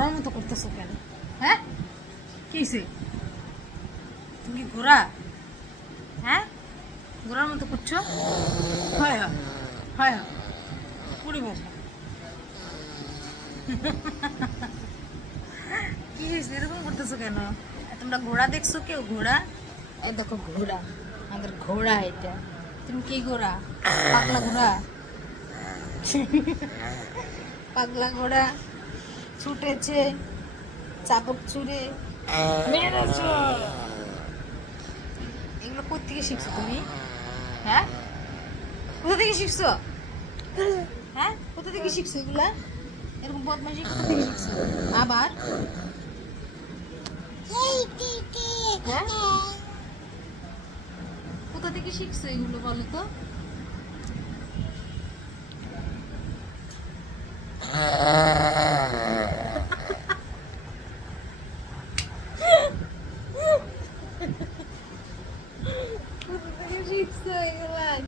ঘোড়ার মতো করতেছো কেন? হ্যাঁ, কি হয়েছে? তুমি কি ঘোড়া? হ্যাঁ, ঘোড়ার মতো করছো? হয় হয় হয় হয় পুরি বাবা। কি হয়েছে, এরকম করতেছো কেন? তোমরা ঘোড়া দেখছো কেউ? ঘোড়া, এই দেখো ঘোড়া, আমাদের ঘোড়া এটা। তুমি কি ঘোড়া? পাগলা ঘোড়া। পাগলা ঘোড়া ছুটেছে চাবুক ছুঁড়ে মেরেছে। এগুলো কোত্থেকে শিখছো তুমি? হ্যাঁ, কোথা থেকে শিখছো? হ্যাঁ, কোথা থেকে শিখছো এগুলা? এরকম বদমাইশি কোথা থেকে শিখছো? আবার হ্যাঁ, কোথা থেকে শিখছো এগুলো বলো তো? কোথা থেকে শিখছো এগুলা?